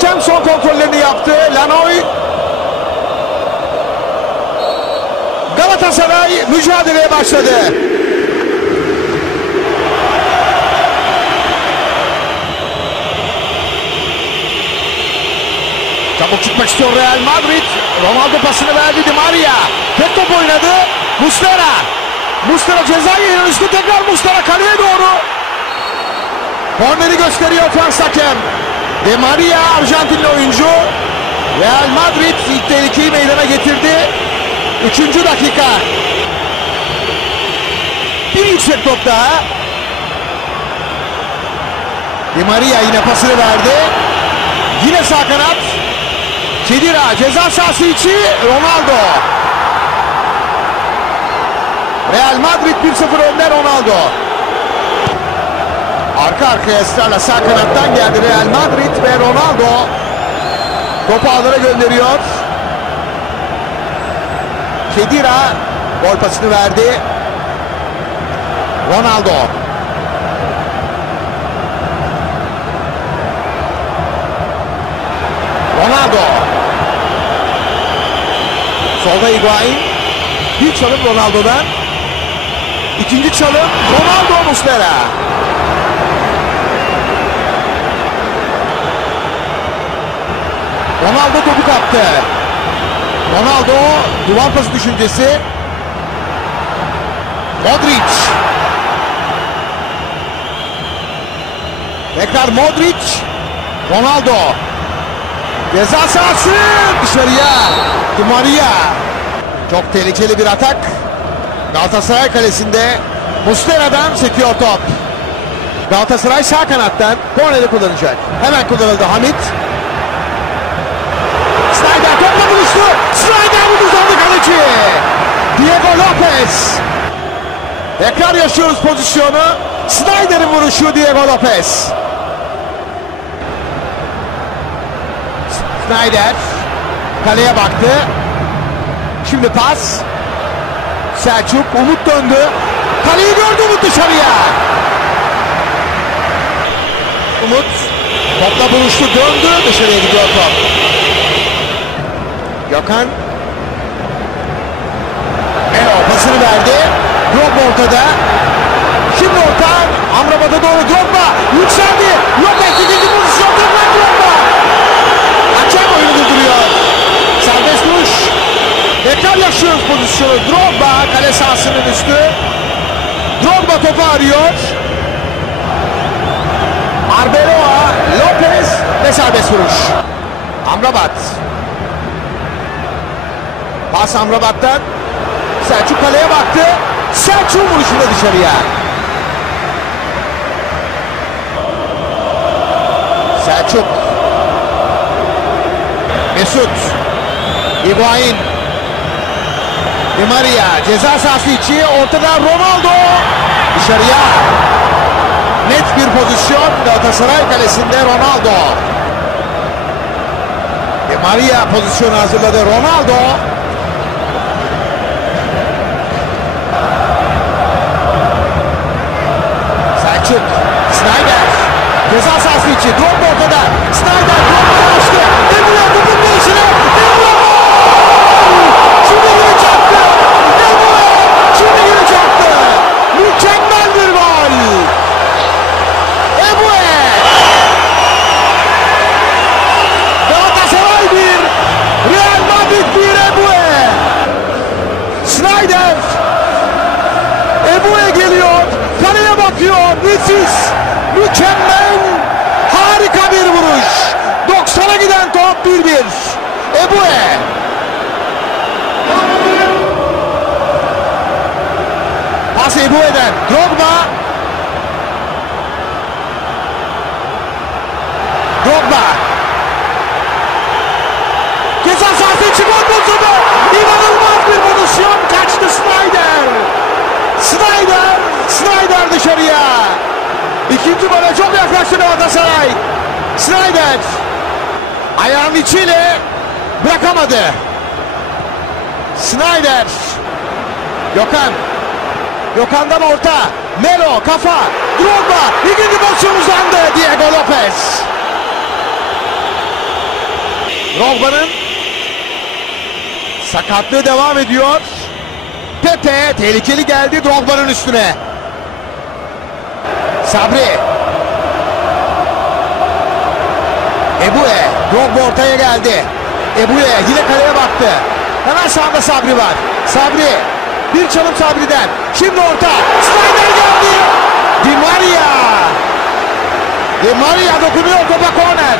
Hakem son kontrollerini yaptı. Lanoy Galatasaray mücadeleye başladı. Çabuk çıkmak istiyor Real Madrid. Ronaldo pasını verdi Di Maria. Tek top oynadı. Muslera. Muslera ceza yerinin üstü tekrar Muslera kaleye doğru. Korneri gösteriyor Frans hakem. Di Maria Arjantinli oyuncu. Real Madrid ilk tehlikeyi meydana getirdi. Üçüncü dakika. Bir yüksek top daha. Di Maria yine pasını verdi. Yine sağ kanat. Kedira ceza sahası içi Ronaldo. Real Madrid 1-0 önde Ronaldo. Arka arkaya ısrarla sağ kanattan geldi Real Madrid ve Ronaldo topu ağlara gönderiyor. Kedira gol pasını verdi. Ronaldo. Ronaldo. Solda Higuain. Bir çalım Ronaldo'dan. İkinci çalım Ronaldo Muslera. Ronaldo topu kaptı. Ronaldo duvar pası düşüncesi. Modric. Tekrar Modric. Ronaldo. Ceza sahası dışarıya. Di Maria. Çok tehlikeli bir atak. Galatasaray kalesinde Muslera'dan sekiyor top. Galatasaray sağ kanattan korneri kullanacak. Hemen kullanıldı Hamit. Snyder topla buluştu. Snyder vurdu uzandı kaleci. Diego Lopez. Tekrar yaşıyoruz pozisyonu. Snyder'in vuruşu Diego Lopez. Snyder kaleye baktı. Şimdi pas. Selçuk Umut döndü. Kaleyi gördü Umut dışarıya. Umut topla buluştu döndü dışarıya gidiyor top. Gökhan Melo pasını verdi. Drogba ortada. Şimdi orta Amrabat'a doğru Drogba yükseldi. Lopez ikinci pozisyon tekrar Drogba. Hakem oyunu durduruyor. Serbest vuruş. Tekrar yaşıyoruz pozisyonu. Drogba kale sahasının üstü. Drogba topu arıyor. Arbeloa, Lopez ve serbest vuruş. Amrabat. Pas Amrabat'tan. Selçuk kaleye baktı. Selçuk vuruşunda dışarıya. Selçuk. Mesut. İbrahim. Di Maria ceza sahası içi ortada Ronaldo dışarıya net bir pozisyon Galatasaray kalesinde Ronaldo Di Maria pozisyonu hazırladı Ronaldo Snyder ceza sahası içi Drop ortada Snyder Drop Ebue pas Ebue'den Drogba. Drogba. Ceza sahası içi gol pozisyonu inanılmaz bir pozisyon. Kaçtı Snyder. Snyder Snyder dışarıya. İkinci gole çok yaklaştı Galatasaray. Snyder. Ayağının içiyle bırakamadı Snyder Gökhan Gökhan'dan orta Melo kafa Drogba ikinci pozisyon uzandı Diego Lopez Drogba'nın sakatlığı devam ediyor. Pepe tehlikeli geldi Drogba'nın üstüne. Sabri. Ebu'e. Drogba ortaya geldi. Ebu'e yine kaleye baktı. Hemen sağda Sabri var. Sabri. Bir çalım Sabri'den. Şimdi orta. Snyder geldi. Di Maria. Di Maria dokunuyor topa korner.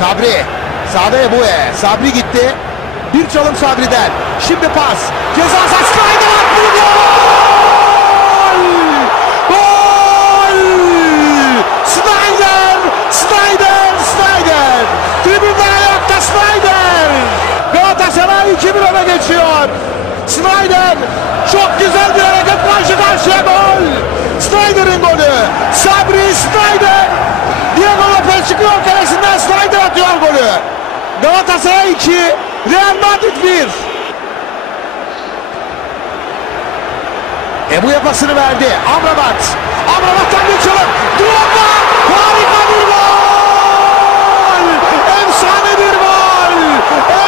Sabri. Sağda Ebu'e. Sabri gitti. Bir çalım Sabri'den. Şimdi pas. Ceza sahası Snyder attı. Gol! Gol! Snyder! Snyder! Snyder! Tribünler ayakta Snyder! Galatasaray 2-1 öne geçiyor. Snyder çok güzel bir hareket karşı karşıya gol. Snyder'in golü. Sabri Snyder. Diego Lopez çıkıyor kalesinden Snyder atıyor golü. Galatasaray 2, Real Madrid 1. Ebu'ya pasını verdi. Amrabat. Amrabat'tan çalım. Drogba. Harika bir gol. Efsane bir gol.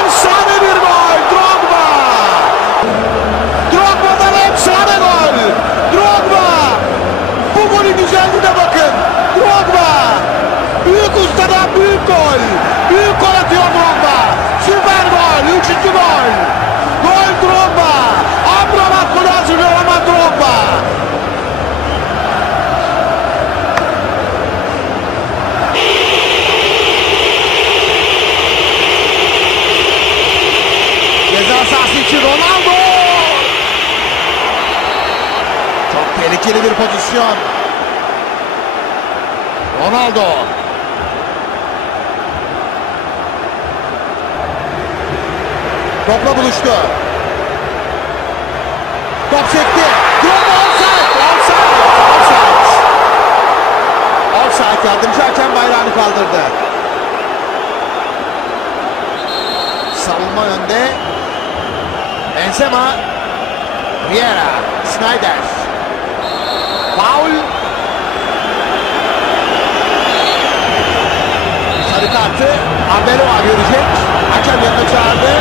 Pozisyon. Ronaldo. Topla buluştu. Top sekti. Drogba offside. Offside. Offside. Offside yardımcı hakem bayrağını kaldırdı. Savunma önde. Benzema. Riera. Snyder. Faul. Sarı kartı Abelo görülecek. Hakem yakın çağırdı.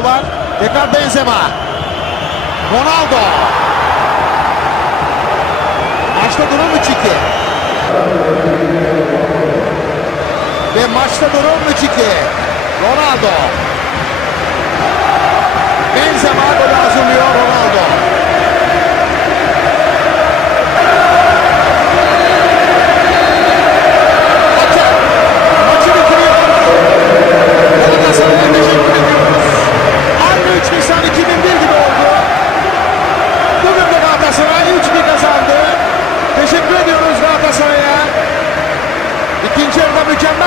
Ronaldo var. Tekrar Benzema. Ronaldo. Maçta durum 3-2. Ve maçta durum 3-2. Ronaldo. Benzema golü hazırlıyor Ronaldo.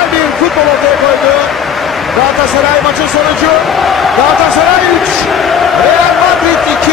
Mükemmel bir futbol ortaya koydu. Galatasaray maçın sonucu Galatasaray 3, Real Madrid 2.